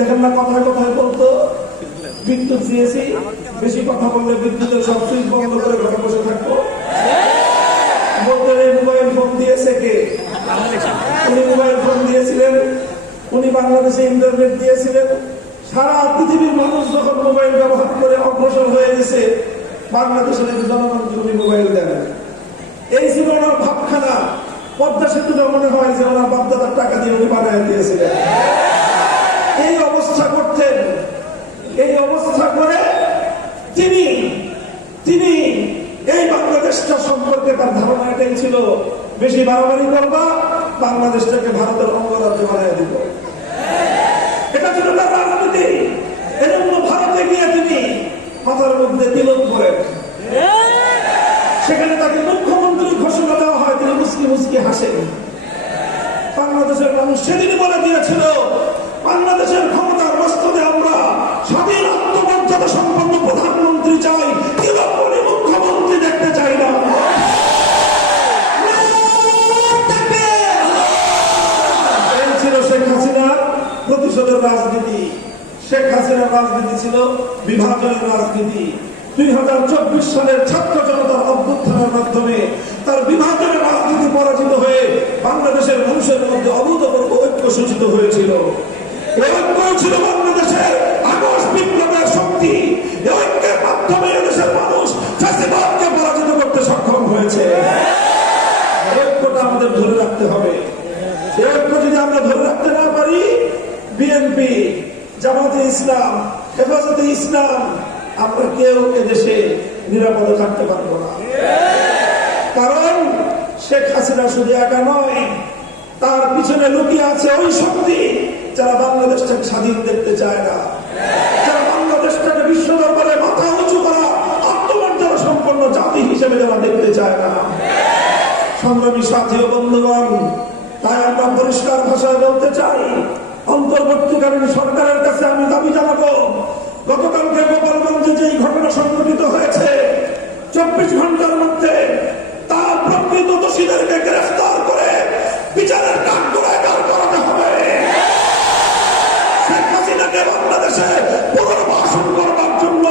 দেখেন না কথায় কথায় বলতো, বিদ্যুৎ দিয়েছি, বেশি কথা বললে বিদ্যুতের সব সুইচ বন্ধ করে ঘরে বসে থাকব। বলতেন মোবাইল ফোন দিয়েছে কে? উনি মোবাইল ফোন দিয়েছিলেন, উনি বাংলাদেশে ইন্টারনেট দিয়েছিলেন। সারা পৃথিবীর মানুষ যখন মোবাইল ব্যবহার করে অগ্রসর হয়ে গেছে, বাংলাদেশের এই জনগণকে উনি মোবাইল দেন। এই জীবনের ভাবখানা পদ্মা সেতুটা মনে হয় যে ওনার বাপদাদার টাকা দিয়ে উনি বানায় দিয়েছিলেন এই অবস্থা করতেন এই অবস্থা করে তিনি তিনি এই বাংলাদেশটা সম্পর্কে তার ধারণা এটাই ছিল বেশি বাড়াবাড়ি করবা, বাংলাদেশটাকে ভারতের অঙ্গরাজ্য বানায় দিব। এটা ছিল তার রাজনীতি। এজন্য ভারতে গিয়ে তিনি মাথার মধ্যে তিলক করেন। সেখানে তাকে মুখ্যমন্ত্রী ঘোষণা দেওয়া হয়, তিনি মুসকি মুসকি হাসেন। বাংলাদেশের মানুষ সেদিনই বলে দিয়েছিল প্রতিশোধের রাজনীতি, শেখ হাসিনার রাজনীতি ছিল বিভাজনের রাজনীতি। দুই হাজার চব্বিশ সালের ছাত্র জনতার অভ্যুত্থানের মাধ্যমে তার বিভাজনের রাজনীতি পরাজিত হয়ে বাংলাদেশের মানুষের মধ্যে অভূতপূর্ব ঐক্য সূচিত হয়েছিল। ঐক্য ছিল বাংলাদেশের বিপ্লবের শক্তি। ঐক্যের মাধ্যমে মানুষ পরাজিত করতে সক্ষম হয়েছে। ঐক্যটা আমাদের ধরে রাখতে হবে। ঐক্য যদি আমরা ধরে রাখতে বিএনপি জামাতে ইসলাম, হেফাজতে ইসলাম, আমরা কেউ এদেশে নিরাপদে থাকতে পারব না। কারণ শেখ হাসিনা শুধু একা নয়, তার পিছনে লুকিয়ে আছে ওই শক্তি যারা বাংলাদেশটাকে স্বাধীন দেখতে চায় না। যারা বাংলাদেশটাকে বিশ্ব দরবারে মাথা উঁচু করা আত্মমর্যাদা সম্পন্ন জাতি হিসেবে যারা দেখতে চায় না। সংগ্রামী সাথী ও বন্ধুগণ, তাই আমরা পরিষ্কার ভাষায় বলতে চাই অন্তর্বর্তীকালীন সরকারের কাছে আমি দাবি জানাব, গতকালকে গোপালগঞ্জে যেই ঘটনা সংঘটিত হয়েছে, চব্বিশ ঘণ্টার মধ্যে তার প্রকৃত দোষীদেরকে গ্রেফতার করে বিচারের কাঠ করায় দাঁড় করাতে হবে। শেখ হাসিনাকে বাংলাদেশে পুনর্বাসন করবার জন্য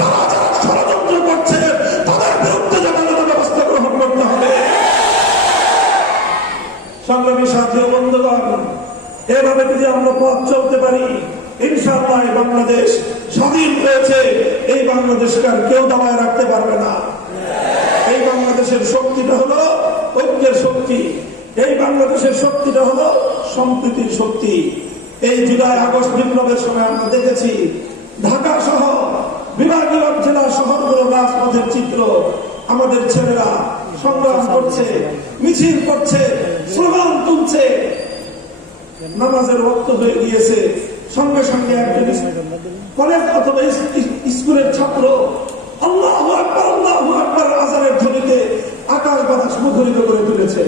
যারা যারা ষড়যন্ত্র করছে, তাদের বিরুদ্ধে জামানত ব্যবস্থা গ্রহণ করতে হবে। সংগ্রামী সাথী বন্ধুগণ এভাবে যদি আমরা পথ চলতে পারি, ইনশাআল্লাহ এই বাংলাদেশ স্বাধীন হয়েছে। এই বাংলাদেশকে আর কেউ দামায় রাখতে পারবে না। এই বাংলাদেশের শক্তিটা হলো ঐক্যের শক্তি। এই বাংলাদেশের শক্তিটা হলো সম্প্রীতির শক্তি। এই জুলাই আগস্ট বিপ্লবের সময় আমরা দেখেছি, ঢাকা সহ বিভাগীয় জেলা শহরগুলো রাজপথের চিত্র। আমাদের ছেলেরা সংগ্রাম করছে, মিছিল করছে, স্লোগান তুলছে। নামাজের রক্ত হয়ে গিয়েছে। সঙ্গে সঙ্গে একজন কলেজ অথবা স্কুলের ছাত্র, আল্লাহ আকবর আল্লাহ আকবর আজানের আকাশ বাতাস মুখরিত করে তুলেছে।